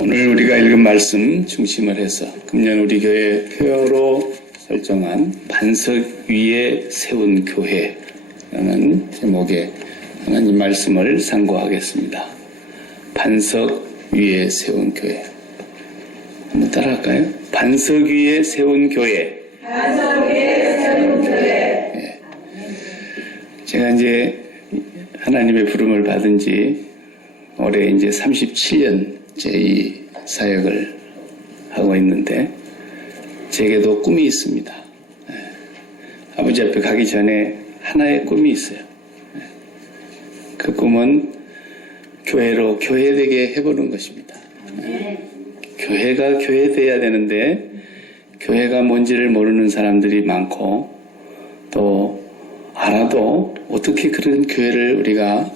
오늘 우리가 읽은 말씀 중심을 해서 금년 우리 교회 표어로 설정한 반석 위에 세운 교회라는 제목의 하나님 말씀을 상고하겠습니다. 반석 위에 세운 교회. 한번 따라할까요? 반석 위에 세운 교회. 반석 위에 세운 교회. 네. 제가 이제 하나님의 부름을 받은 지 올해 이제 37년째 이 사역을 하고 있는데, 제게도 꿈이 있습니다. 아버지 앞에 가기 전에 하나의 꿈이 있어요. 그 꿈은 교회로 교회되게 해보는 것입니다. 교회가 교회돼야 되는데, 교회가 뭔지를 모르는 사람들이 많고, 또 알아도 어떻게 그런 교회를 우리가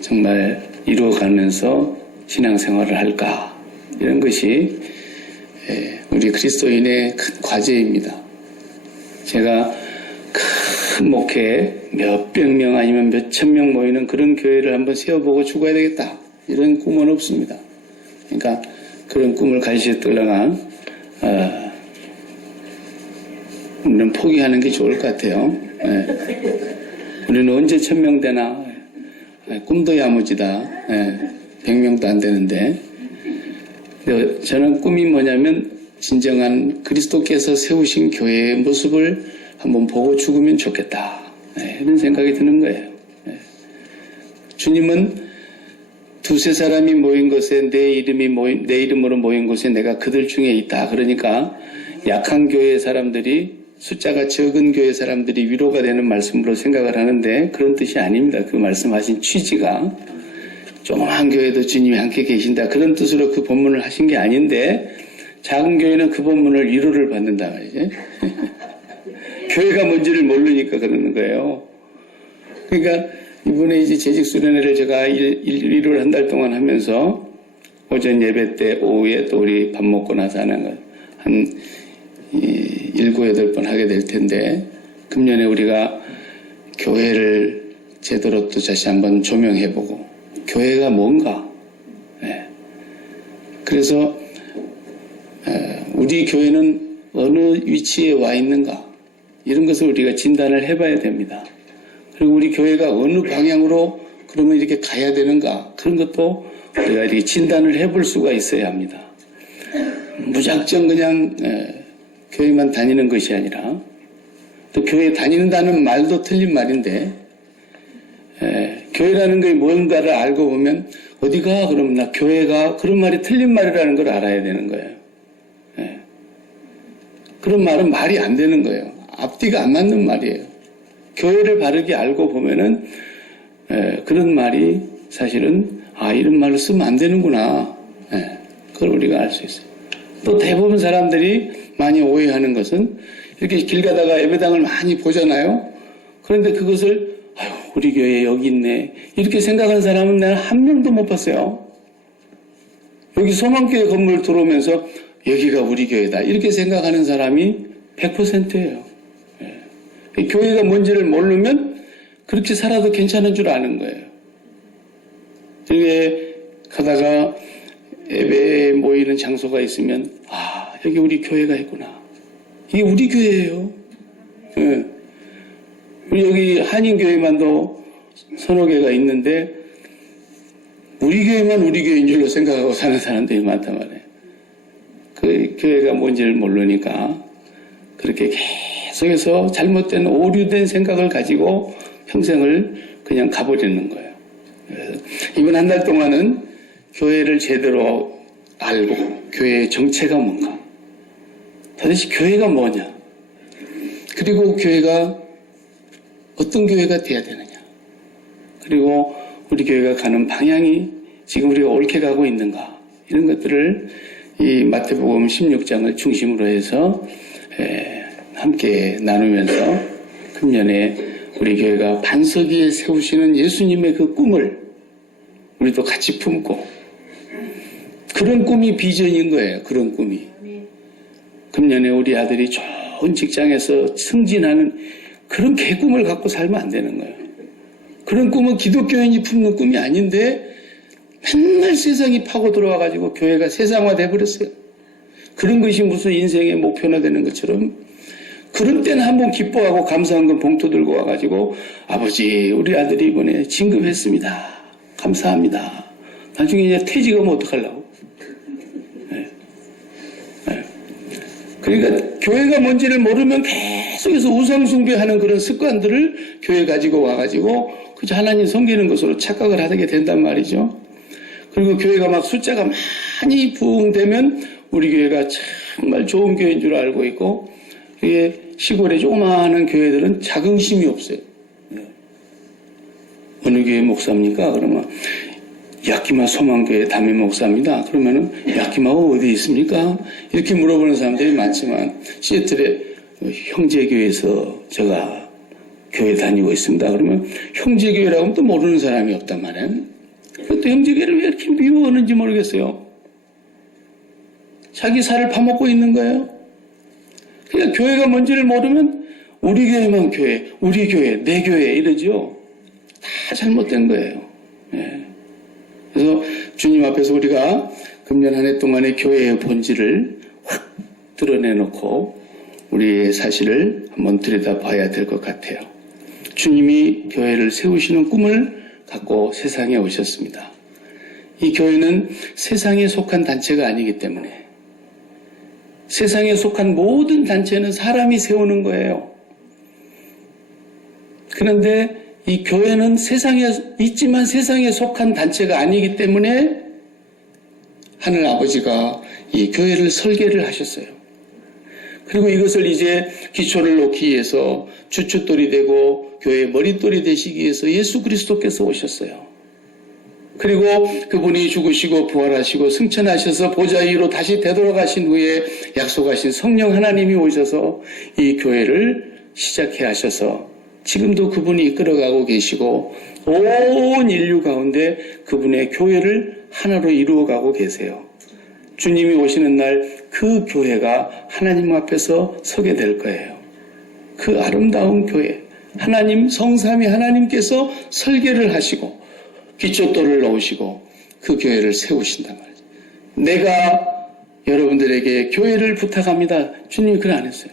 정말 이루어가면서 신앙생활을 할까, 이런 것이 우리 그리스도인의 큰 과제입니다. 제가 큰 목회 몇백 명 아니면 몇천 명 모이는 그런 교회를 한번 세워보고 죽어야 되겠다, 이런 꿈은 없습니다. 그러니까 그런 꿈을 가지셨더라가 우리는 포기하는 게 좋을 것 같아요. 우리는 언제 1000명 되나? 꿈도 야무지다. 100명도 안 되는데. 저는 꿈이 뭐냐면, 진정한 그리스도께서 세우신 교회의 모습을 한번 보고 죽으면 좋겠다, 이런 생각이 드는 거예요. 주님은 두세 사람이 모인 곳에 내 이름으로 모인 곳에 내가 그들 중에 있다. 그러니까 약한 교회 사람들이, 숫자가 적은 교회 사람들이 위로가 되는 말씀으로 생각을 하는데, 그런 뜻이 아닙니다. 그 말씀하신 취지가 조그마한 교회도 주님이 함께 계신다, 그런 뜻으로 그 본문을 하신 게 아닌데, 작은 교회는 그 본문을 위로를 받는다 말이죠. 교회가 뭔지를 모르니까 그러는 거예요. 그러니까 이번에 이제 재직 수련회를 제가 일을 한 달 동안 하면서, 오전 예배 때, 오후에 또 우리 밥 먹고 나서 하는 거 한 7, 8번 하게 될 텐데, 금년에 우리가 교회를 제대로 또 다시 한번 조명해보고, 교회가 뭔가, 그래서 우리 교회는 어느 위치에 와 있는가, 이런 것을 우리가 진단을 해봐야 됩니다. 그리고 우리 교회가 어느 방향으로 그러면 이렇게 가야 되는가, 그런 것도 우리가 이렇게 진단을 해볼 수가 있어야 합니다. 무작정 그냥 교회만 다니는 것이 아니라, 또 교회 다닌다는 말도 틀린 말인데, 교회라는 게 뭔가를 알고 보면, 어디가? 그러면 나 교회가, 그런 말이 틀린 말이라는 걸 알아야 되는 거예요. 그런 말은 말이 안 되는 거예요. 앞뒤가 안 맞는 말이에요. 교회를 바르게 알고 보면은 그런 말이 사실은 이런 말을 쓰면 안 되는구나, 그걸 우리가 알 수 있어요. 또 대부분 사람들이 많이 오해하는 것은, 이렇게 길 가다가 예배당을 많이 보잖아요. 그런데 그것을 우리 교회 여기 있네, 이렇게 생각하는 사람은 나는 한 명도 못 봤어요. 여기 소망교회 건물 들어오면서 여기가 우리 교회다, 이렇게 생각하는 사람이 100%예요. 교회가 뭔지를 모르면 그렇게 살아도 괜찮은 줄 아는 거예요. 여기에 가다가 예배에 모이는 장소가 있으면, 여기 우리 교회가 있구나, 이게 우리 교회예요. 우리 여기 한인교회만도 서너 개가 있는데, 우리 교회만 우리 교회인 줄로 생각하고 사는 사람들이 많단 말이에요. 그 교회가 뭔지를 모르니까 그렇게 계속해서 잘못된 오류된 생각을 가지고 평생을 그냥 가버리는 거예요. 그래서 이번 한 달 동안은 교회를 제대로 알고, 교회의 정체가 뭔가, 도대체 교회가 뭐냐, 그리고 교회가 어떤 교회가 돼야 되느냐, 그리고 우리 교회가 가는 방향이 지금 우리가 옳게 가고 있는가, 이런 것들을 이 마태복음 16장을 중심으로 해서 함께 나누면서, 금년에 우리 교회가 반석 위에 세우시는 예수님의 그 꿈을 우리도 같이 품고, 그런 꿈이 비전인 거예요. 그런 꿈이. 금년에 우리 아들이 좋은 직장에서 승진하는 그런 개꿈을 갖고 살면 안 되는 거예요. 그런 꿈은 기독교인이 품는 꿈이 아닌데, 맨날 세상이 파고 들어와가지고 교회가 세상화돼 버렸어요. 그런 것이 무슨 인생의 목표나 되는 것처럼 그런 때는 한번 기뻐하고 감사한 건 봉투 들고 와가지고 아버지 우리 아들이 이번에 진급했습니다. 감사합니다. 나중에 이제 퇴직하면 어떡하려고. 네. 네. 그러니까 교회가 뭔지를 모르면 계속해서 우상숭배하는 그런 습관들을 교회에 가지고 와가지고 그저 하나님 섬기는 것으로 착각을 하게 된단 말이죠. 그리고 교회가 막 숫자가 많이 부흥되면 우리 교회가 정말 좋은 교회인 줄 알고 있고 이게 시골의 조그마한 교회들은 자긍심이 없어요. 어느 교회 목사입니까? 그러면 야키마 소망교회 담임 목사입니다. 그러면은 야키마가 어디 있습니까? 이렇게 물어보는 사람들이 많지만 시애틀에 형제교회에서 제가 교회 다니고 있습니다. 그러면 형제교회라고 하면 또 모르는 사람이 없단 말이에요. 그것도 형제교회를 왜 이렇게 미워하는지 모르겠어요. 자기 살을 파먹고 있는 거예요. 그냥 교회가 뭔지를 모르면 우리 교회만 교회, 우리 교회, 내 교회 이러죠. 다 잘못된 거예요. 예. 그래서 주님 앞에서 우리가 금년 한 해 동안의 교회의 본질을 확 드러내놓고 우리의 사실을 한번 들여다봐야 될 것 같아요. 주님이 교회를 세우시는 꿈을 갖고 세상에 오셨습니다. 이 교회는 세상에 속한 단체가 아니기 때문에 세상에 속한 모든 단체는 사람이 세우는 거예요. 그런데 이 교회는 세상에 있지만 세상에 속한 단체가 아니기 때문에 하늘 아버지가 이 교회를 설계를 하셨어요. 그리고 이것을 이제 기초를 놓기 위해서 주춧돌이 되고 교회의 머릿돌이 되시기 위해서 예수 그리스도께서 오셨어요. 그리고 그분이 죽으시고 부활하시고 승천하셔서 보좌 위로 다시 되돌아가신 후에 약속하신 성령 하나님이 오셔서 이 교회를 시작해 하셔서 지금도 그분이 이끌어가고 계시고 온 인류 가운데 그분의 교회를 하나로 이루어가고 계세요. 주님이 오시는 날 그 교회가 하나님 앞에서 서게 될 거예요. 그 아름다운 교회, 하나님 성삼위 하나님께서 설계를 하시고 기초돌을 놓으시고 그 교회를 세우신단 말이죠. 내가 여러분들에게 교회를 부탁합니다. 주님이 그걸 안 했어요.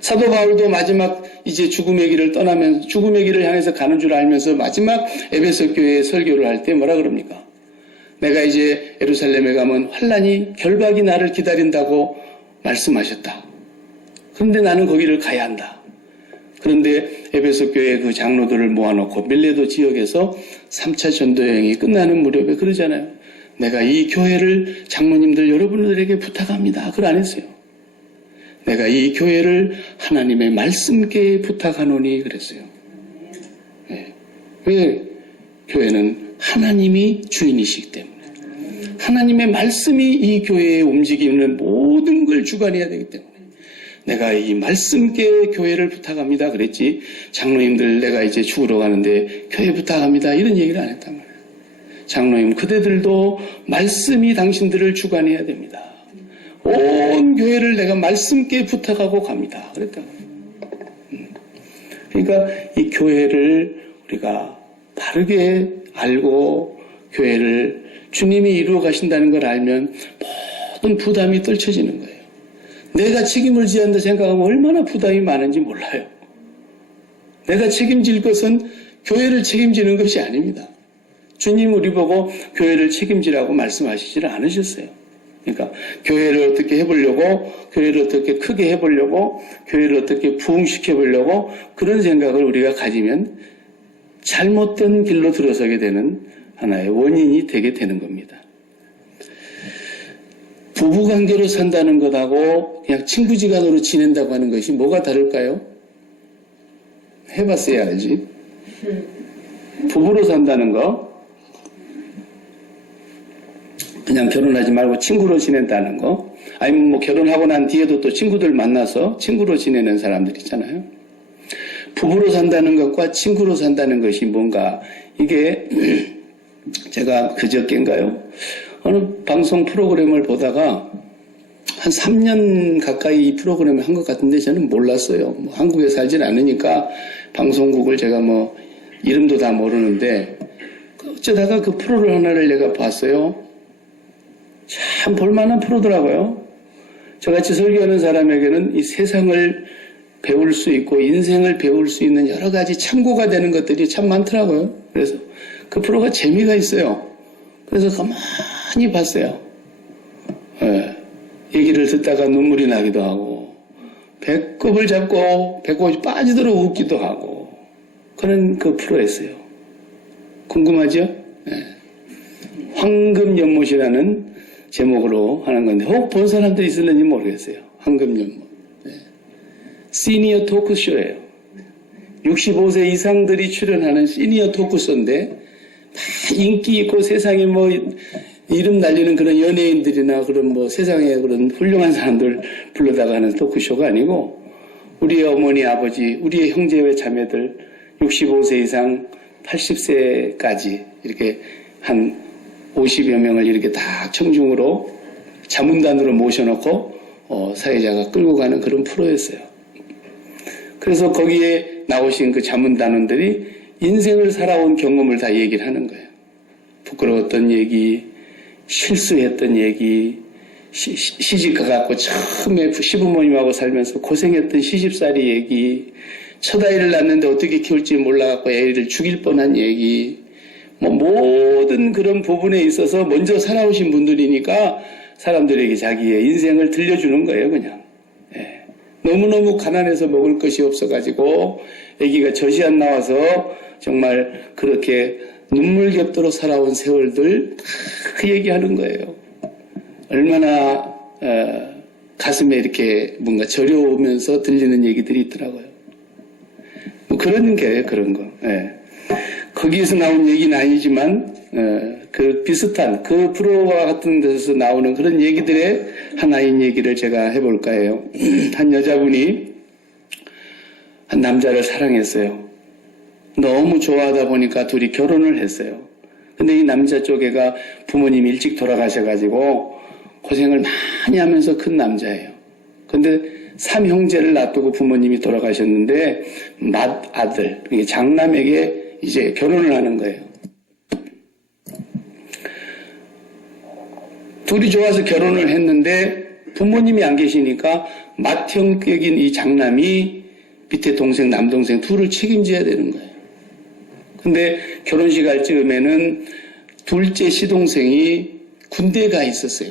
사도 바울도 마지막 이제 죽음의 길을 떠나면 죽음의 길을 향해서 가는 줄 알면서 마지막 에베소 교회에 설교를 할 때 뭐라 그럽니까? 내가 이제 예루살렘에 가면 환란이 결박이 나를 기다린다고 말씀하셨다. 그런데 나는 거기를 가야 한다. 그런데 에베소 교회 그 장로들을 모아놓고 밀레도 지역에서 3차 전도여행이 끝나는 무렵에 그러잖아요. 내가 이 교회를 장로님들 여러분들에게 부탁합니다. 그걸 안 했어요. 내가 이 교회를 하나님의 말씀께 부탁하노니 그랬어요. 네. 왜? 교회는 하나님이 주인이시기 때문에 하나님의 말씀이 이 교회에 움직이는 모든 걸 주관해야 되기 때문에 내가 이 말씀께 교회를 부탁합니다 그랬지 장로님들 내가 이제 죽으러 가는데 교회 부탁합니다 이런 얘기를 안 했단 말이에요. 장로님 그대들도 말씀이 당신들을 주관해야 됩니다. 온 교회를 내가 말씀께 부탁하고 갑니다. 그랬다고. 그러니까 이 교회를 우리가 바르게 알고 교회를 주님이 이루어 가신다는 걸 알면 모든 부담이 떨쳐지는 거예요. 내가 책임을 져야 한다 생각하면 얼마나 부담이 많은지 몰라요. 내가 책임질 것은 교회를 책임지는 것이 아닙니다. 주님 우리 보고 교회를 책임지라고 말씀하시지를 않으셨어요. 그러니까 교회를 어떻게 해보려고 교회를 어떻게 크게 해보려고 교회를 어떻게 부흥시켜보려고 그런 생각을 우리가 가지면 잘못된 길로 들어서게 되는 하나의 원인이 되게 되는 겁니다. 부부관계로 산다는 것하고 그냥 친구지간으로 지낸다고 하는 것이 뭐가 다를까요? 해봤어야 알지. 부부로 산다는 거 그냥 결혼하지 말고 친구로 지낸다는 거 아니면 뭐 결혼하고 난 뒤에도 또 친구들 만나서 친구로 지내는 사람들 있잖아요. 부부로 산다는 것과 친구로 산다는 것이 뭔가 이게 제가 그저께인가요? 어느 방송 프로그램을 보다가 한 3년 가까이 이 프로그램을 한 것 같은데 저는 몰랐어요. 뭐 한국에 살진 않으니까 방송국을 제가 뭐 이름도 다 모르는데 어쩌다가 그 프로를 하나를 내가 봤어요. 참 볼만한 프로더라고요. 저같이 설교하는 사람에게는 이 세상을 배울 수 있고 인생을 배울 수 있는 여러 가지 참고가 되는 것들이 참 많더라고요. 그래서 그 프로가 재미가 있어요. 그래서 가만히 봤어요. 예, 얘기를 듣다가 눈물이 나기도 하고 배꼽을 잡고 배꼽이 빠지도록 웃기도 하고 그런 그 프로였어요. 궁금하죠? 예. 황금연못이라는 제목으로 하는 건데 혹 본 사람들이 있을는지 모르겠어요. 황금연못. 네. 시니어 토크쇼예요. 65세 이상들이 출연하는 시니어 토크쇼인데 다 인기 있고 세상에 뭐 이름 날리는 그런 연예인들이나 그런 뭐 세상에 그런 훌륭한 사람들 불러다가 하는 토크쇼가 아니고 우리의 어머니 아버지 우리의 형제와 자매들 65세 이상 80세까지 이렇게 한 50여 명을 이렇게 다 청중으로 자문단으로 모셔놓고 사회자가 끌고 가는 그런 프로였어요. 그래서 거기에 나오신 그 자문단원들이 인생을 살아온 경험을 다 얘기를 하는 거예요. 부끄러웠던 얘기, 실수했던 얘기, 시집가 갖고 처음에 시부모님하고 살면서 고생했던 시집살이 얘기, 첫 아이를 낳는데 어떻게 키울지 몰라갖고 애를 죽일 뻔한 얘기, 뭐 모든 그런 부분에 있어서 먼저 살아오신 분들이니까 사람들에게 자기의 인생을 들려주는 거예요, 그냥. 예. 너무너무 가난해서 먹을 것이 없어가지고 아기가 젖이 안 나와서 정말 그렇게 눈물겹도록 살아온 세월들 다 얘기하는 거예요. 얼마나 가슴에 이렇게 뭔가 저려오면서 들리는 얘기들이 있더라고요. 뭐 그런 게 그런 거. 예. 거기에서 나온 얘기는 아니지만 그 비슷한 그 프로와 같은 데서 나오는 그런 얘기들의 하나인 얘기를 제가 해볼까 해요. 한 여자분이 한 남자를 사랑했어요. 너무 좋아하다 보니까 둘이 결혼을 했어요. 근데 이 남자 쪽에가 부모님이 일찍 돌아가셔가지고 고생을 많이 하면서 큰 남자예요. 근데 3형제를 놔두고 부모님이 돌아가셨는데 맏아들, 장남에게 이제 결혼을 하는 거예요. 둘이 좋아서 결혼을 했는데 부모님이 안 계시니까 맏형격인 이 장남이 밑에 동생, 남동생 둘을 책임져야 되는 거예요. 근데 결혼식 할 즈음에는 둘째 시동생이 군대에 가 있었어요.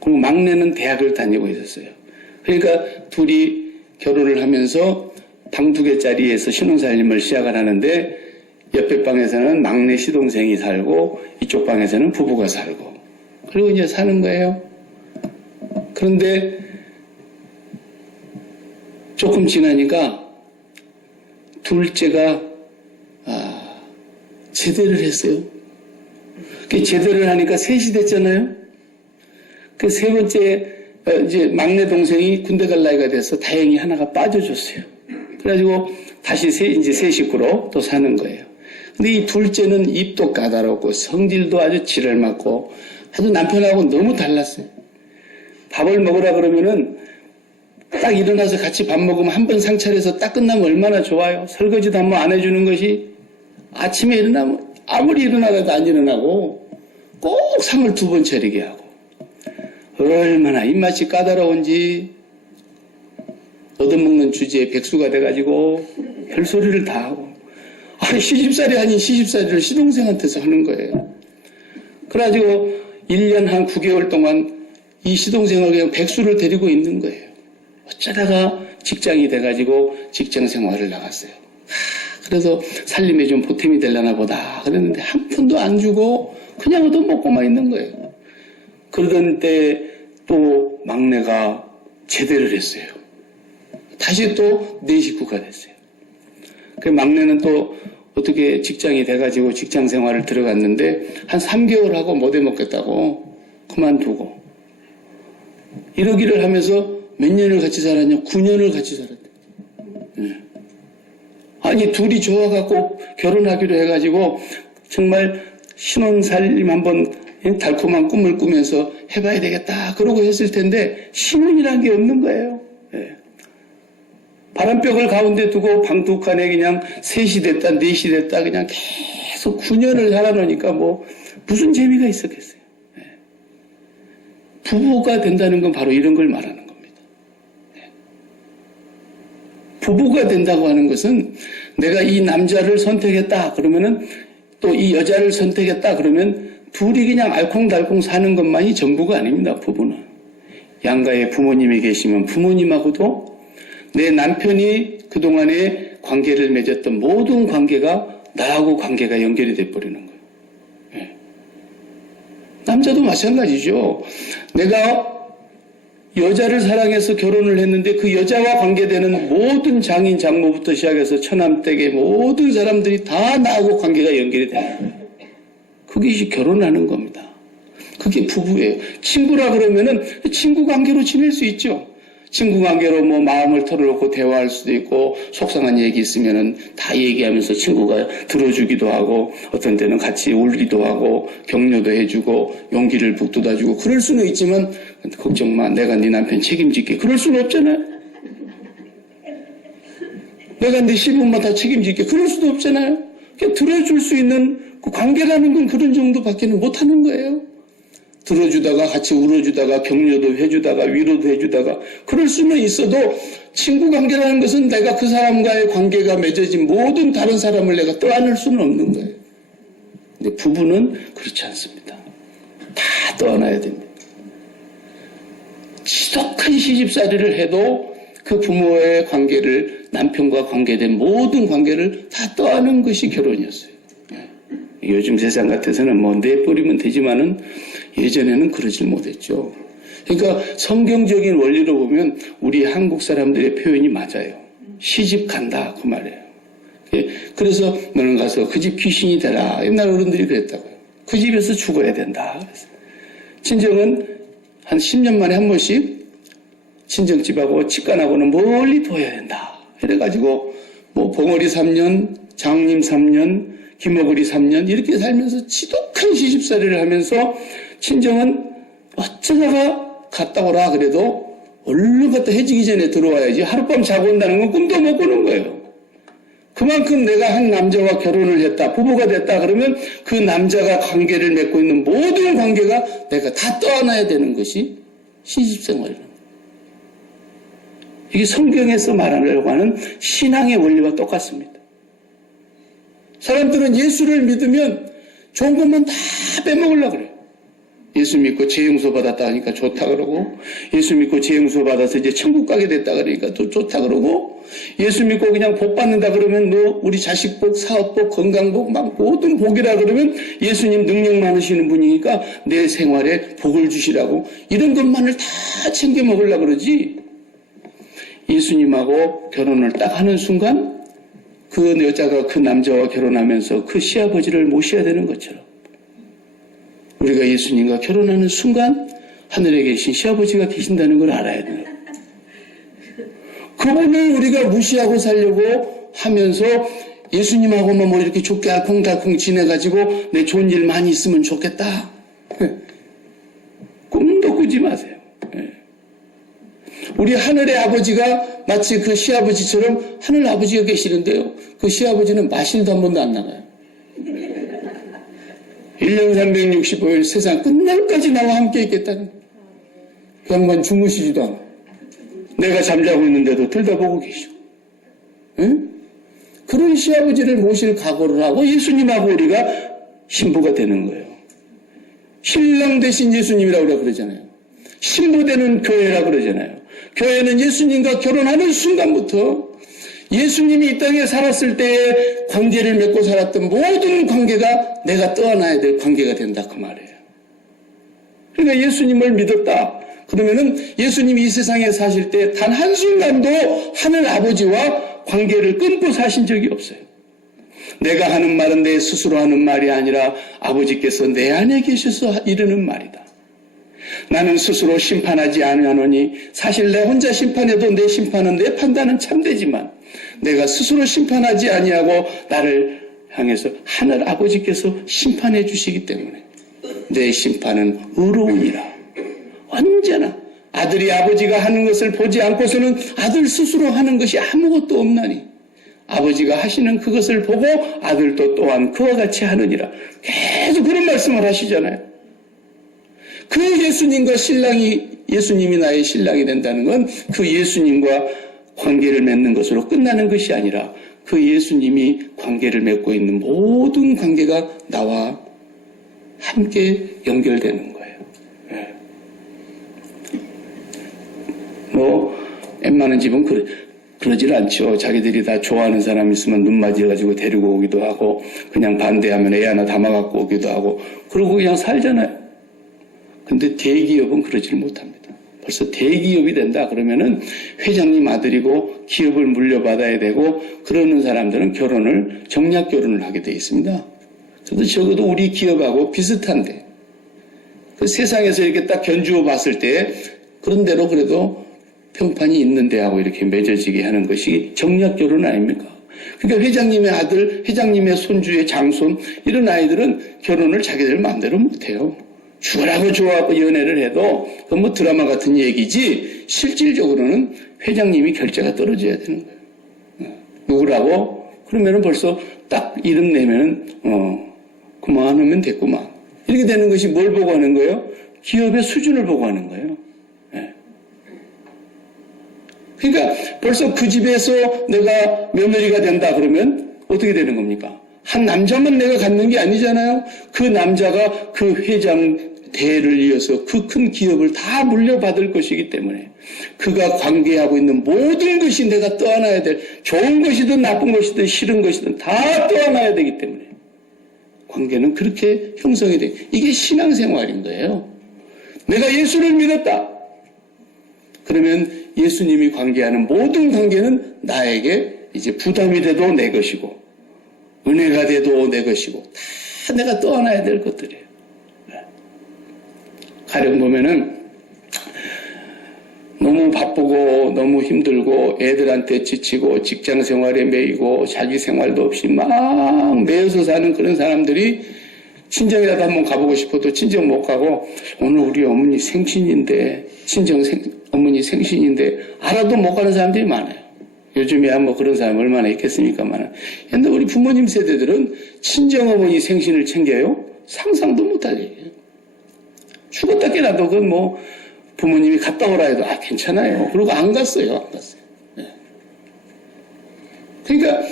그리고 막내는 대학을 다니고 있었어요. 그러니까 둘이 결혼을 하면서 방 2개짜리에서 신혼살림을 시작을 하는데 옆에 방에서는 막내 시동생이 살고 이쪽 방에서는 부부가 살고 그리고 이제 사는 거예요. 그런데 조금 지나니까 둘째가 제대를 했어요. 제대를 하니까 셋이 됐잖아요. 그 세 번째 이제 막내 동생이 군대 갈 나이가 돼서 다행히 하나가 빠져줬어요. 그래가지고 다시 이제 세 식구로 또 사는 거예요. 근데 이 둘째는 입도 까다롭고 성질도 아주 지랄 맞고 아주 남편하고 너무 달랐어요. 밥을 먹으라 그러면은 딱 일어나서 같이 밥 먹으면 한 번 상차려서 딱 끝나면 얼마나 좋아요. 설거지도 한 번 안 해주는 것이 아침에 일어나면 아무리 일어나도 안 일어나고 꼭 상을 2번 차리게 하고 얼마나 입맛이 까다로운지 얻어먹는 주제에 백수가 돼가지고 별소리를 다 하고 시집살이 아닌 시집살이를 시동생한테서 하는 거예요. 그래가지고 1년 한 9개월 동안 이 시동생을 그냥 백수를 데리고 있는 거예요. 어쩌다가 직장이 돼가지고 직장 생활을 나갔어요. 그래서 살림에 좀 보탬이 되려나 보다 그랬는데 한 푼도 안 주고 그냥 얻어먹고만 있는 거예요. 그러던 때 또 막내가 제대를 했어요. 다시 또 내 식구가 됐어요. 그 막내는 또 어떻게 직장이 돼가지고 직장 생활을 들어갔는데 한 3개월 하고 못 해먹겠다고 그만두고 이러기를 하면서 몇 년을 같이 살았냐? 9년을 같이 살았대. 네. 아니 둘이 좋아갖고 결혼하기로 해가지고 정말 신혼살림 한번 달콤한 꿈을 꾸면서 해봐야 되겠다 그러고 했을 텐데 신혼이란 게 없는 거예요. 네. 바람벽을 가운데 두고 방 두 칸에 그냥 3시 됐다 4시 됐다 그냥 계속 9년을 살아놓으니까 뭐 무슨 재미가 있었겠어요. 예. 부부가 된다는 건 바로 이런 걸 말하는 겁니다. 예. 부부가 된다고 하는 것은 내가 이 남자를 선택했다 그러면은 또 이 여자를 선택했다 그러면 둘이 그냥 알콩달콩 사는 것만이 전부가 아닙니다. 부부는 양가의 부모님이 계시면 부모님하고도 내 남편이 그동안에 관계를 맺었던 모든 관계가 나하고 관계가 연결이 돼버리는 거예요. 예. 남자도 마찬가지죠. 내가 여자를 사랑해서 결혼을 했는데 그 여자와 관계되는 모든 장인 장모부터 시작해서 처남댁의 모든 사람들이 다 나하고 관계가 연결이 되는 거예요. 그게 결혼하는 겁니다. 그게 부부예요. 친구라 그러면은 친구 관계로 지낼 수 있죠. 친구 관계로 뭐 마음을 털어놓고 대화할 수도 있고 속상한 얘기 있으면은 다 얘기하면서 친구가 들어주기도 하고 어떤 때는 같이 울기도 하고 격려도 해주고 용기를 북돋아주고 그럴 수는 있지만 걱정 마 내가 네 남편 책임질게 그럴 수는 없잖아요. 내가 네 시부모 다 책임질게 그럴 수도 없잖아요. 그러니까 들어줄 수 있는 그 관계라는 건 그런 정도밖에는 못하는 거예요. 들어주다가 같이 울어주다가 격려도 해주다가 위로도 해주다가 그럴 수는 있어도 친구 관계라는 것은 내가 그 사람과의 관계가 맺어진 모든 다른 사람을 내가 떠안을 수는 없는 거예요. 근데 부부는 그렇지 않습니다. 다 떠안아야 됩니다. 지독한 시집살이를 해도 그 부모의 관계를 남편과 관계된 모든 관계를 다 떠안은 것이 결혼이었어요. 요즘 세상 같아서는 뭐 내버리면 되지만은 예전에는 그러질 못했죠. 그러니까 성경적인 원리로 보면 우리 한국 사람들의 표현이 맞아요. 시집 간다 그 말이에요. 그래서 너는 가서 그 집 귀신이 되라. 옛날 어른들이 그랬다고요. 그 집에서 죽어야 된다. 그래서 친정은 한 10년 만에 한 번씩 친정집하고 직간하고는 멀리 둬야 된다. 이래가지고 뭐 봉어리 3년, 장님 3년, 김어글이 3년 이렇게 살면서 지독한 시집살이를 하면서 친정은 어쩌다가 갔다 오라 그래도 얼른 갔다 해지기 전에 들어와야지 하룻밤 자고 온다는 건 꿈도 못 꾸는 거예요. 그만큼 내가 한 남자와 결혼을 했다 부부가 됐다 그러면 그 남자가 관계를 맺고 있는 모든 관계가 내가 다 떠안아야 되는 것이 시집생활이라는 거예요. 이게 성경에서 말하려고 하는 신앙의 원리와 똑같습니다. 사람들은 예수를 믿으면 좋은 것만 다 빼먹으려고 그래요. 예수 믿고 죄 용서 받았다 하니까 좋다 그러고 예수 믿고 죄 용서 받아서 이제 천국 가게 됐다 그러니까 또 좋다 그러고 예수 믿고 그냥 복 받는다 그러면 뭐 우리 자식 복, 사업 복, 건강 복 막 모든 복이라 그러면 예수님 능력 많으시는 분이니까 내 생활에 복을 주시라고 이런 것만을 다 챙겨 먹으려고 그러지 예수님하고 결혼을 딱 하는 순간 그 여자가 그 남자와 결혼하면서 그 시아버지를 모셔야 되는 것처럼 우리가 예수님과 결혼하는 순간 하늘에 계신 시아버지가 계신다는 걸 알아야 돼요. 그분을 우리가 무시하고 살려고 하면서 예수님하고만 뭐 이렇게 좋게 알콩달콩 지내가지고 내 좋은 일 많이 있으면 좋겠다. 꿈도 꾸지 마세요. 우리 하늘의 아버지가 마치 그 시아버지처럼 하늘 아버지가 계시는데요. 그 시아버지는 마실도 한 번도 안 나가요. 1년 365일 세상 끝날까지 나와 함께 있겠다는 그 양반 주무시지도 않아. 내가 잠자고 있는데도 들여다보고 계시고. 응? 그런 시아버지를 모실 각오를 하고 예수님하고 우리가 신부가 되는 거예요. 신랑 대신 예수님이라고 그러잖아요. 신부 되는 교회라고 그러잖아요. 교회는 예수님과 결혼하는 순간부터 예수님이 이 땅에 살았을 때의 관계를 맺고 살았던 모든 관계가 내가 떠안아야 될 관계가 된다 그 말이에요. 그러니까 예수님을 믿었다. 그러면은 예수님이 이 세상에 사실 때 단 한순간도 하늘 아버지와 관계를 끊고 사신 적이 없어요. 내가 하는 말은 내 스스로 하는 말이 아니라 아버지께서 내 안에 계셔서 이르는 말이다. 나는 스스로 심판하지 아니하노니 사실 내 혼자 심판해도 내 심판은 내 판단은 참되지만 내가 스스로 심판하지 아니하고 나를 향해서 하늘 아버지께서 심판해 주시기 때문에 내 심판은 의로우니라. 언제나 아들이 아버지가 하는 것을 보지 않고서는 아들 스스로 하는 것이 아무것도 없나니 아버지가 하시는 그것을 보고 아들도 또한 그와 같이 하느니라. 계속 그런 말씀을 하시잖아요. 그 예수님과 예수님이 나의 신랑이 된다는 건 그 예수님과 관계를 맺는 것으로 끝나는 것이 아니라 그 예수님이 관계를 맺고 있는 모든 관계가 나와 함께 연결되는 거예요. 웬만한 집은 그러질 않죠. 자기들이 다 좋아하는 사람 있으면 눈 맞이해가지고 데리고 오기도 하고, 그냥 반대하면 애 하나 담아갖고 오기도 하고, 그러고 그냥 살잖아요. 근데 대기업은 그러질 못합니다. 벌써 대기업이 된다 그러면은 회장님 아들이고 기업을 물려받아야 되고, 그러는 사람들은 정략 결혼을 하게 돼 있습니다. 그래도 적어도 우리 기업하고 비슷한데, 그 세상에서 이렇게 딱 견주어 봤을 때, 그런 대로 그래도 평판이 있는 데하고 이렇게 맺어지게 하는 것이 정략 결혼 아닙니까? 그러니까 회장님의 아들, 회장님의 손주의 장손, 이런 아이들은 결혼을 자기들 마음대로 못해요. 죽으라고 좋아하고 연애를 해도 그건 뭐 드라마 같은 얘기지, 실질적으로는 회장님이 결제가 떨어져야 되는 거예요. 누구라고? 그러면은 벌써 딱 이름 내면은 그만하면 됐구만. 이렇게 되는 것이 뭘 보고 하는 거예요? 기업의 수준을 보고 하는 거예요. 그러니까 벌써 그 집에서 내가 며느리가 된다 그러면 어떻게 되는 겁니까? 한 남자만 내가 갖는 게 아니잖아요. 그 남자가 그 회장 대를 이어서 그 큰 기업을 다 물려받을 것이기 때문에 그가 관계하고 있는 모든 것이 내가 떠안아야 될, 좋은 것이든 나쁜 것이든 싫은 것이든 다 떠안아야 되기 때문에 관계는 그렇게 형성이 돼. 이게 신앙생활인 거예요. 내가 예수를 믿었다. 그러면 예수님이 관계하는 모든 관계는 나에게 이제 부담이 돼도 내 것이고 은혜가 돼도 내 것이고 다 내가 떠안아야 될 것들이에요. 가령 보면은 너무 바쁘고 너무 힘들고 애들한테 지치고 직장 생활에 매이고 자기 생활도 없이 막 매여서 사는 그런 사람들이 친정이라도 한번 가보고 싶어도 친정 못 가고, 오늘 우리 어머니 생신인데, 어머니 생신인데 알아도 못 가는 사람들이 많아요. 요즘에야 뭐 그런 사람 얼마나 있겠습니까만, 옛날 우리 부모님 세대들은 친정어머니 생신을 챙겨요? 상상도 못하지. 죽었다 깨나도 그건 뭐 부모님이 갔다 오라 해도 괜찮아요. 그리고 안 갔어요. 네. 그러니까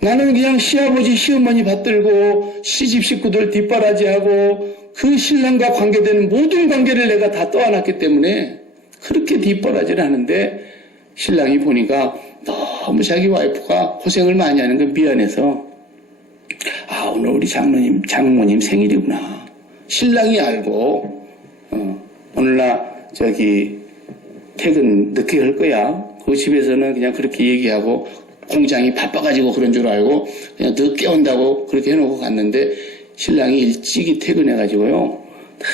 나는 그냥 시아버지 시어머니 받들고 시집 식구들 뒷바라지하고 그 신랑과 관계되는 모든 관계를 내가 다 떠안았기 때문에 그렇게 뒷바라지를 하는데, 신랑이 보니까 너무 자기 와이프가 고생을 많이 하는 건 미안해서, 오늘 우리 장모님 생일이구나. 신랑이 알고 오늘 나 퇴근 늦게 할 거야. 그 집에서는 그냥 그렇게 얘기하고 공장이 바빠가지고 그런 줄 알고 그냥 늦게 온다고 그렇게 해놓고 갔는데, 신랑이 일찍이 퇴근해가지고요, 다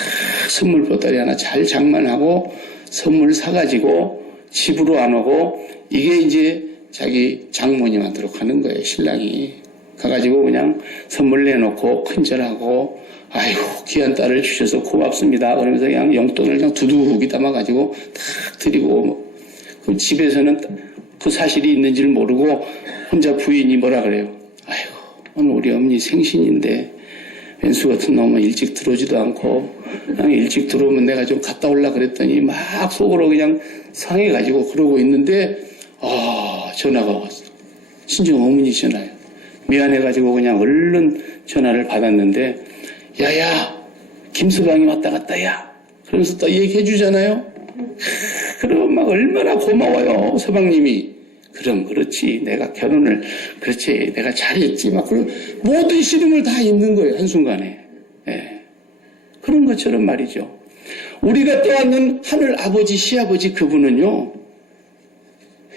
선물 보따리 하나 잘 장만하고 선물 사가지고 집으로 안 오고, 이게 이제 자기 장모님한테로 가는 거예요. 신랑이 가가지고 그냥 선물 내놓고 큰절하고, 아이고 귀한 딸을 주셔서 고맙습니다 그러면서 그냥 용돈을 그냥 두둑이 담아가지고 탁 드리고, 그 집에서는 그 사실이 있는지를 모르고 혼자 부인이 뭐라 그래요? 아이고 오늘 우리 어머니 생신인데 왼수 같은 놈은 일찍 들어오지도 않고, 그냥 일찍 들어오면 내가 좀 갔다 올라 그랬더니 막 속으로 그냥 상해가지고 그러고 있는데, 전화가 왔어. 친정 어머니 전화요. 미안해가지고 그냥 얼른 전화를 받았는데, 야야 김서방이 왔다 갔다 야 그러면서 또 얘기해 주잖아요. 그럼 막 얼마나 고마워요 서방님이. 그럼 그렇지, 내가 결혼을 그렇지 내가 잘했지, 막 그런 모든 시름을 다 잊는 거예요 한순간에. 그런 것처럼 말이죠. 우리가 떠안는 하늘 아버지 시아버지, 그분은요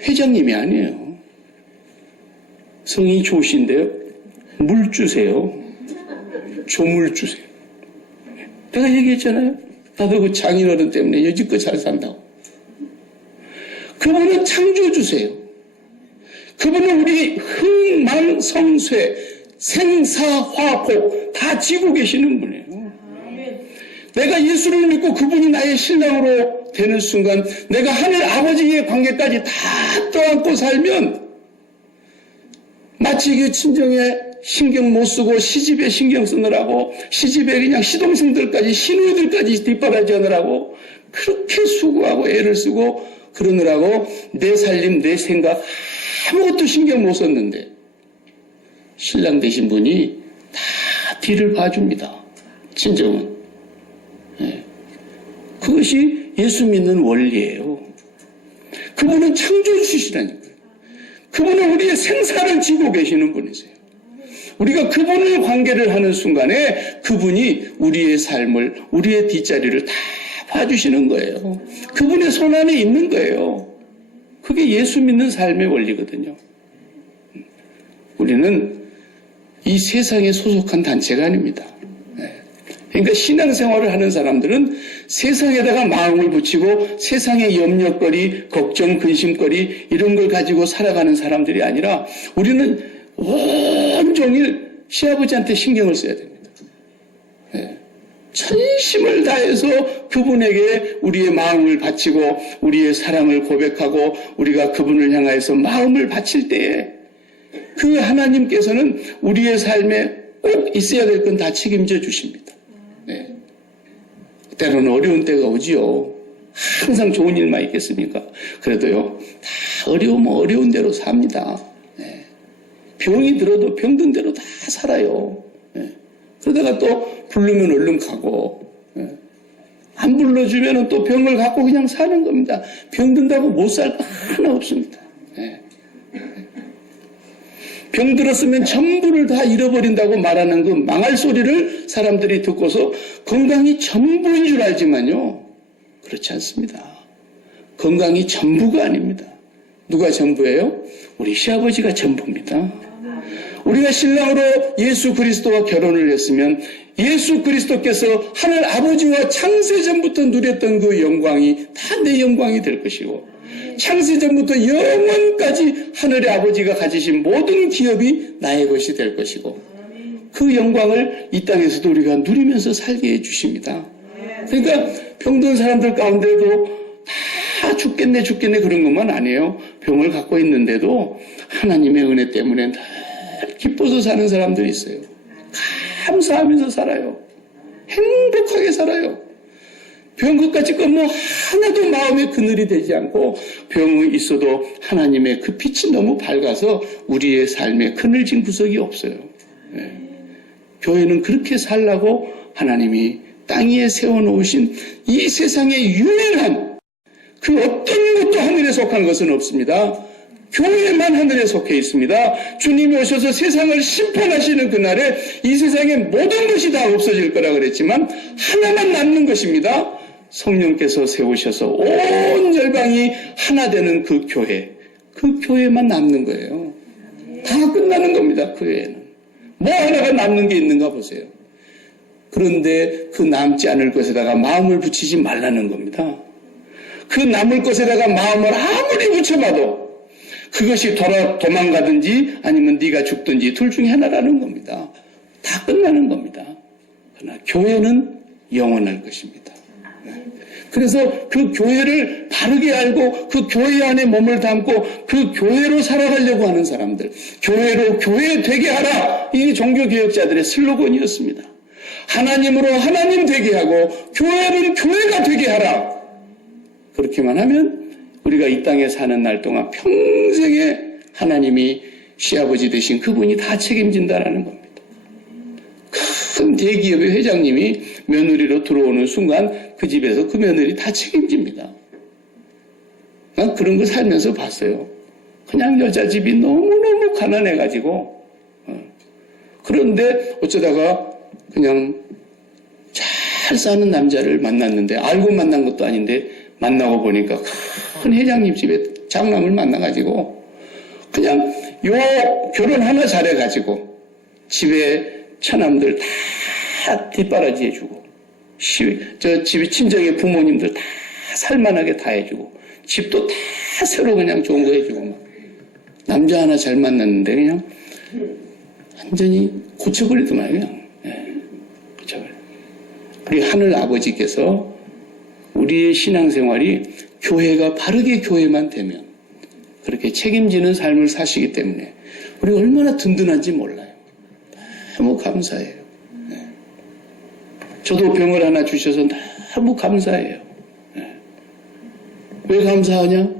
회장님이 아니에요. 성이 좋으신데요, 물 주세요. 조물 주세요. 내가 얘기했잖아요. 나도 그 장인어른 때문에 여지껏 잘 산다고. 그분은 창조 주세요. 그분은 우리 흥망성쇠 생사화복 다 지고 계시는 분이에요. 내가 예수를 믿고 그분이 나의 신랑으로 되는 순간 내가 하늘 아버지의 관계까지 다 떠안고 살면 마치 그 친정에 신경 못 쓰고 시집에 신경 쓰느라고 시집에 그냥 시동생들까지 시누이들까지 뒷바라지 하느라고 그렇게 수고하고 애를 쓰고 그러느라고 내 살림 내 생각 아무것도 신경 못 썼는데 신랑 되신 분이 다 뒤를 봐줍니다. 친정은. 네. 그것이 예수 믿는 원리예요. 그분은 창조주시라니까요. 그분은 우리의 생사를 지고 계시는 분이세요. 우리가 그분을 관계를 하는 순간에 그분이 우리의 삶을, 우리의 뒷자리를 다 봐주시는 거예요. 그분의 손 안에 있는 거예요. 그게 예수 믿는 삶의 원리거든요. 우리는 이 세상에 소속한 단체가 아닙니다. 그러니까 신앙생활을 하는 사람들은 세상에다가 마음을 붙이고 세상의 염려거리, 걱정, 근심거리 이런 걸 가지고 살아가는 사람들이 아니라 우리는 온종일 시아버지한테 신경을 써야 됩니다. 전심을 다해서 그분에게 우리의 마음을 바치고 우리의 사랑을 고백하고 우리가 그분을 향하여서 마음을 바칠 때에 그 하나님께서는 우리의 삶에 꼭 있어야 될 건 다 책임져 주십니다. 네. 때로는 어려운 때가 오지요. 항상 좋은 일만 있겠습니까? 그래도요, 다 어려우면 어려운 대로 삽니다. 네. 병이 들어도 병든 대로 다 살아요. 네. 그러다가 또 부르면 얼른 가고, 네. 안 불러주면 또 병을 갖고 그냥 사는 겁니다. 병든다고 못 살 거 하나 없습니다. 네. 병들었으면 전부를 다 잃어버린다고 말하는 그 망할 소리를 사람들이 듣고서 건강이 전부인 줄 알지만요. 그렇지 않습니다. 건강이 전부가 아닙니다. 누가 전부예요? 우리 시아버지가 전부입니다. 우리가 신랑으로 예수 그리스도와 결혼을 했으면 예수 그리스도께서 하늘 아버지와 창세전부터 누렸던 그 영광이 다 내 영광이 될 것이고 창세전부터 영원까지 하늘의 아버지가 가지신 모든 기업이 나의 것이 될 것이고 그 영광을 이 땅에서도 우리가 누리면서 살게 해주십니다. 그러니까 병든 사람들 가운데도 다 죽겠네 그런 것만 아니에요. 병을 갖고 있는데도 하나님의 은혜 때문에 늘 기뻐서 사는 사람들이 있어요. 감사하면서 살아요. 행복하게 살아요. 병 끝까지 뭐 하나도 마음에 그늘이 되지 않고 병이 있어도 하나님의 그 빛이 너무 밝아서 우리의 삶에 그늘진 구석이 없어요. 네. 교회는 그렇게 살라고 하나님이 땅 위에 세워놓으신 이 세상의 유일한 그 어떤 것도 하늘에 속한 것은 없습니다. 교회만 하늘에 속해 있습니다. 주님이 오셔서 세상을 심판하시는 그날에 이 세상의 모든 것이 다 없어질 거라 그랬지만 하나만 남는 것입니다. 성령께서 세우셔서 온 열방이 하나 되는 그 교회만 남는 거예요. 다 끝나는 겁니다. 그 외에는 뭐 하나가 남는 게 있는가 보세요. 그런데 그 남지 않을 것에다가 마음을 붙이지 말라는 겁니다. 그 남을 것에다가 마음을 아무리 붙여봐도 그것이 도망가든지 아니면 네가 죽든지 둘 중에 하나라는 겁니다. 다 끝나는 겁니다. 그러나 교회는 영원할 것입니다. 그래서 그 교회를 바르게 알고 그 교회 안에 몸을 담고 그 교회로 살아가려고 하는 사람들, 교회로 교회 되게 하라. 이게 종교개혁자들의 슬로건이었습니다. 하나님으로 하나님 되게 하고 교회는 교회가 되게 하라. 그렇게만 하면 우리가 이 땅에 사는 날 동안 평생에 하나님이 시아버지 되신 그분이 다 책임진다라는 겁니다. 큰 대기업의 회장님이 며느리로 들어오는 순간 그 집에서 그 며느리 다 책임집니다. 난 그런 거 살면서 봤어요. 그냥 여자 집이 너무너무 가난해가지고 그런데 어쩌다가 그냥 잘 사는 남자를 만났는데 알고 만난 것도 아닌데 만나고 보니까 큰 회장님 집에 장남을 만나가지고 그냥 요 결혼 하나 잘해가지고 집에 처남들 다 뒷바라지 해주고 저 집에 친정의 부모님들 다 살만하게 다 해주고 집도 다 새로 그냥 좋은 거 해주고 막. 남자 하나 잘 만났는데 그냥 완전히 고쳐버리더만 그냥 고쳐버려. 우리 하늘 아버지께서 우리의 신앙생활이 교회가 바르게 교회만 되면 그렇게 책임지는 삶을 사시기 때문에 우리가 얼마나 든든한지 몰라요. 너무 감사해요. 네. 저도 병을 하나 주셔서 너무 감사해요. 네. 왜 감사하냐?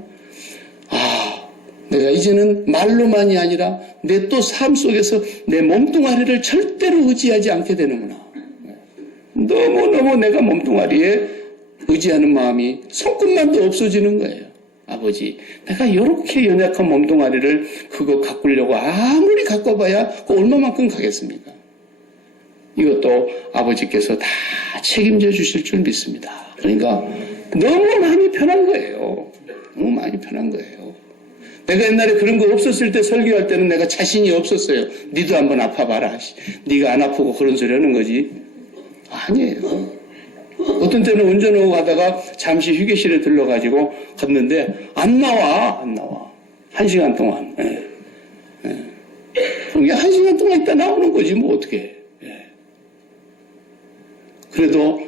내가 이제는 말로만이 아니라 내 또 삶 속에서 내 몸뚱아리를 절대로 의지하지 않게 되는구나. 너무너무 내가 몸뚱아리에 의지하는 마음이 손끝만도 없어지는 거예요. 아버지, 내가 이렇게 연약한 몸뚱아리를 그거 가꾸려고 아무리 가꿔봐야 그 얼마만큼 가겠습니까? 이것도 아버지께서 다 책임져 주실 줄 믿습니다. 그러니까 너무 마음이 편한 거예요. 너무 많이 편한 거예요. 내가 옛날에 그런 거 없었을 때 설교할 때는 내가 자신이 없었어요. 니도 한번 아파봐라. 니가 안 아프고 그런 소리 하는 거지. 아니에요. 어떤 때는 운전하고 가다가 잠시 휴게실에 들러가지고 갔는데 안 나와. 1시간 동안. 그럼 1시간 동안 있다 나오는 거지 뭐 어떻게. 그래도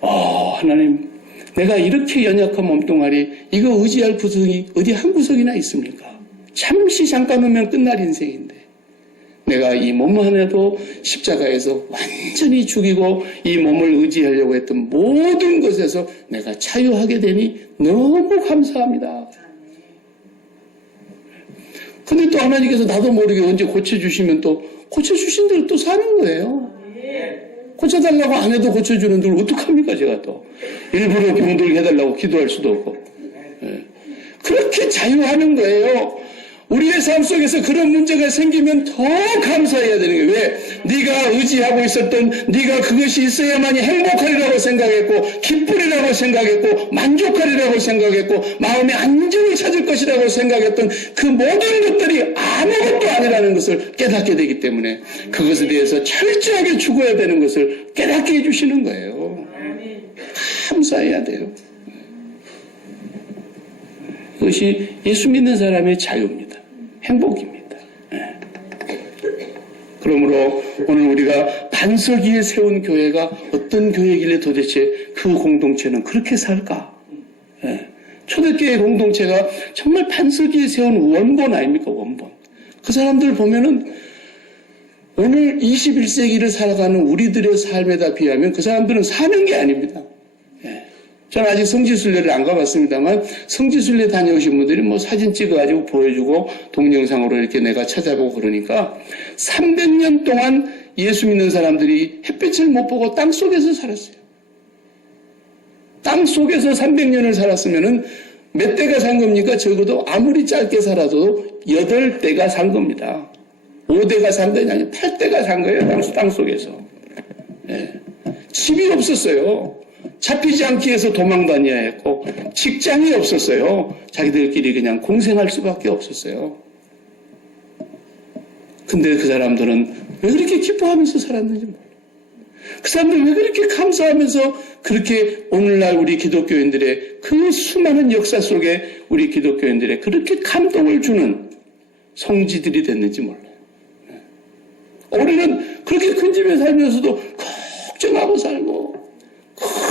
하나님, 내가 이렇게 연약한 몸뚱아리 이거 의지할 구석이 어디 한 구석이나 있습니까? 잠깐 오면 끝날 인생인데 내가 이 몸 하나도 십자가에서 완전히 죽이고 이 몸을 의지하려고 했던 모든 것에서 내가 자유하게 되니 너무 감사합니다. 근데 또 하나님께서 나도 모르게 언제 고쳐주시면 또 고쳐주신 대로 또 사는 거예요. 고쳐달라고 안 해도 고쳐주는데 어떡합니까 제가 또. 일부러 병들게 해달라고 기도할 수도 없고. 그렇게 자유하는 거예요. 우리의 삶 속에서 그런 문제가 생기면 더 감사해야 되는 거예요. 왜? 네가 의지하고 있었던 네가 그것이 있어야만이 행복하리라고 생각했고 기쁘리라고 생각했고 만족하리라고 생각했고 마음의 안정을 찾을 것이라고 생각했던 그 모든 것들이 아무것도 아니라는 것을 깨닫게 되기 때문에 그것에 대해서 철저하게 죽어야 되는 것을 깨닫게 해주시는 거예요. 감사해야 돼요. 그것이 예수 믿는 사람의 자유입니다. 행복입니다. 그러므로 오늘 우리가 반석 위에 세운 교회가 어떤 교회길래 도대체 그 공동체는 그렇게 살까? 초대교회 공동체가 정말 반석 위에 세운 원본 아닙니까? 원본. 그 사람들 보면은 오늘 21세기를 살아가는 우리들의 삶에다 비하면 그 사람들은 사는 게 아닙니다. 저는 아직 성지순례를 안 가봤습니다만 성지순례 다녀오신 분들이 뭐 사진 찍어가지고 보여주고 동영상으로 이렇게 내가 찾아보고 그러니까 300년 동안 예수 믿는 사람들이 햇빛을 못 보고 땅 속에서 살았어요. 땅 속에서 300년을 살았으면은 몇 대가 산 겁니까? 적어도 아무리 짧게 살아도 8대가 산 겁니다. 5대가 산 게 아니라 8대가 산 거예요. 땅 속에서. 집이 없었어요. 잡히지 않기 위해서 도망 다녀야 했고 직장이 없었어요. 자기들끼리 그냥 공생할 수밖에 없었어요. 근데 그 사람들은 왜 그렇게 기뻐하면서 살았는지 몰라요. 그 사람들은 왜 그렇게 감사하면서 그렇게 오늘날 우리 기독교인들의 그 수많은 역사 속에 우리 기독교인들의 그렇게 감동을 주는 성지들이 됐는지 몰라요. 우리는 그렇게 큰 집에 살면서도 걱정하고 살고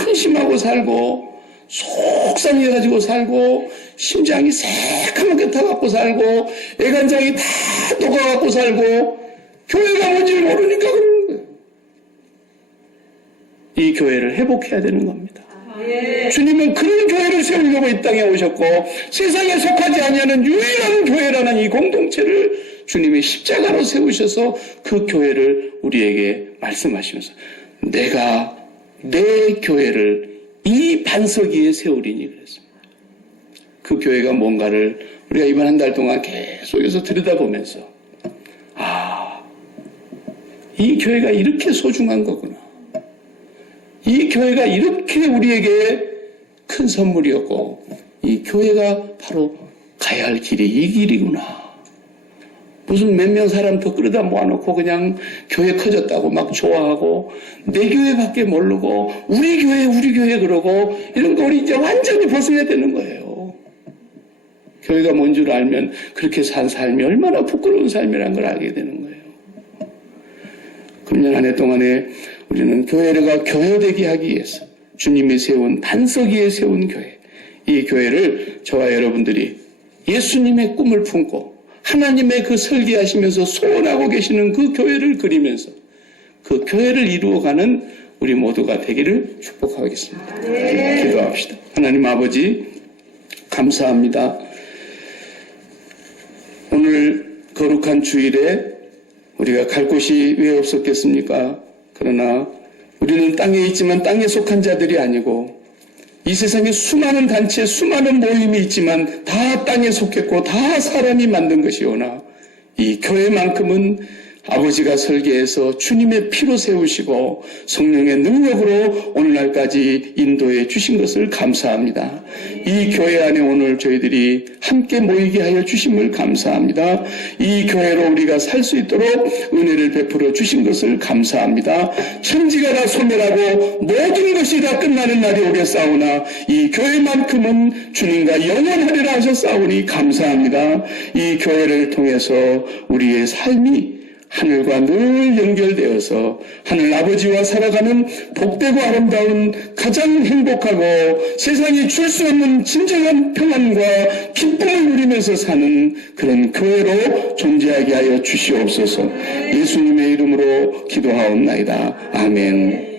근심하고 살고 속상해가지고 살고 심장이 새까맣게 타갖고 살고 애간장이 다 녹아갖고 살고 교회가 뭔지 모르니까 그러는 거예요. 이 교회를 회복해야 되는 겁니다. 주님은 그런 교회를 세우려고 이 땅에 오셨고 세상에 속하지 아니하는 유일한 교회라는 이 공동체를 주님이 십자가로 세우셔서 그 교회를 우리에게 말씀하시면서 내가 내 교회를 이 반석 위에 세우리니 그랬습니다. 그 교회가 뭔가를 우리가 이번 한 달 동안 계속해서 들여다보면서 이 교회가 이렇게 소중한 거구나. 이 교회가 이렇게 우리에게 큰 선물이었고 이 교회가 바로 가야 할 길이 이 길이구나. 무슨 몇 명 사람 더 끌어다 모아놓고 그냥 교회 커졌다고 막 좋아하고 내 교회밖에 모르고 우리 교회 그러고 이런 거 우리 이제 완전히 벗어야 되는 거예요. 교회가 뭔 줄 알면 그렇게 산 삶이 얼마나 부끄러운 삶이라는 걸 알게 되는 거예요. 금년 한 해 동안에 우리는 교회가 교회되게 하기 위해서 주님이 세운 반석 위에 세운 교회, 이 교회를 저와 여러분들이 예수님의 꿈을 품고 하나님의 그 설계하시면서 소원하고 계시는 그 교회를 그리면서 그 교회를 이루어가는 우리 모두가 되기를 축복하겠습니다. 기도합시다. 하나님 아버지, 감사합니다. 오늘 거룩한 주일에 우리가 갈 곳이 왜 없었겠습니까? 그러나 우리는 땅에 있지만 땅에 속한 자들이 아니고 이 세상에 수많은 단체, 수많은 모임이 있지만 다 땅에 속했고 다 사람이 만든 것이오나 이 교회만큼은 아버지가 설계해서 주님의 피로 세우시고 성령의 능력으로 오늘날까지 인도해 주신 것을 감사합니다. 이 교회 안에 오늘 저희들이 함께 모이게 하여 주심을 감사합니다. 이 교회로 우리가 살 수 있도록 은혜를 베풀어 주신 것을 감사합니다. 천지가 다 소멸하고 모든 것이 다 끝나는 날이 오겠사오나 이 교회만큼은 주님과 영원하리라 하셨사오니 감사합니다. 이 교회를 통해서 우리의 삶이 하늘과 늘 연결되어서 하늘 아버지와 살아가는 복되고 아름다운 가장 행복하고 세상이 줄 수 없는 진정한 평안과 기쁨을 누리면서 사는 그런 교회로 존재하게 하여 주시옵소서. 예수님의 이름으로 기도하옵나이다. 아멘.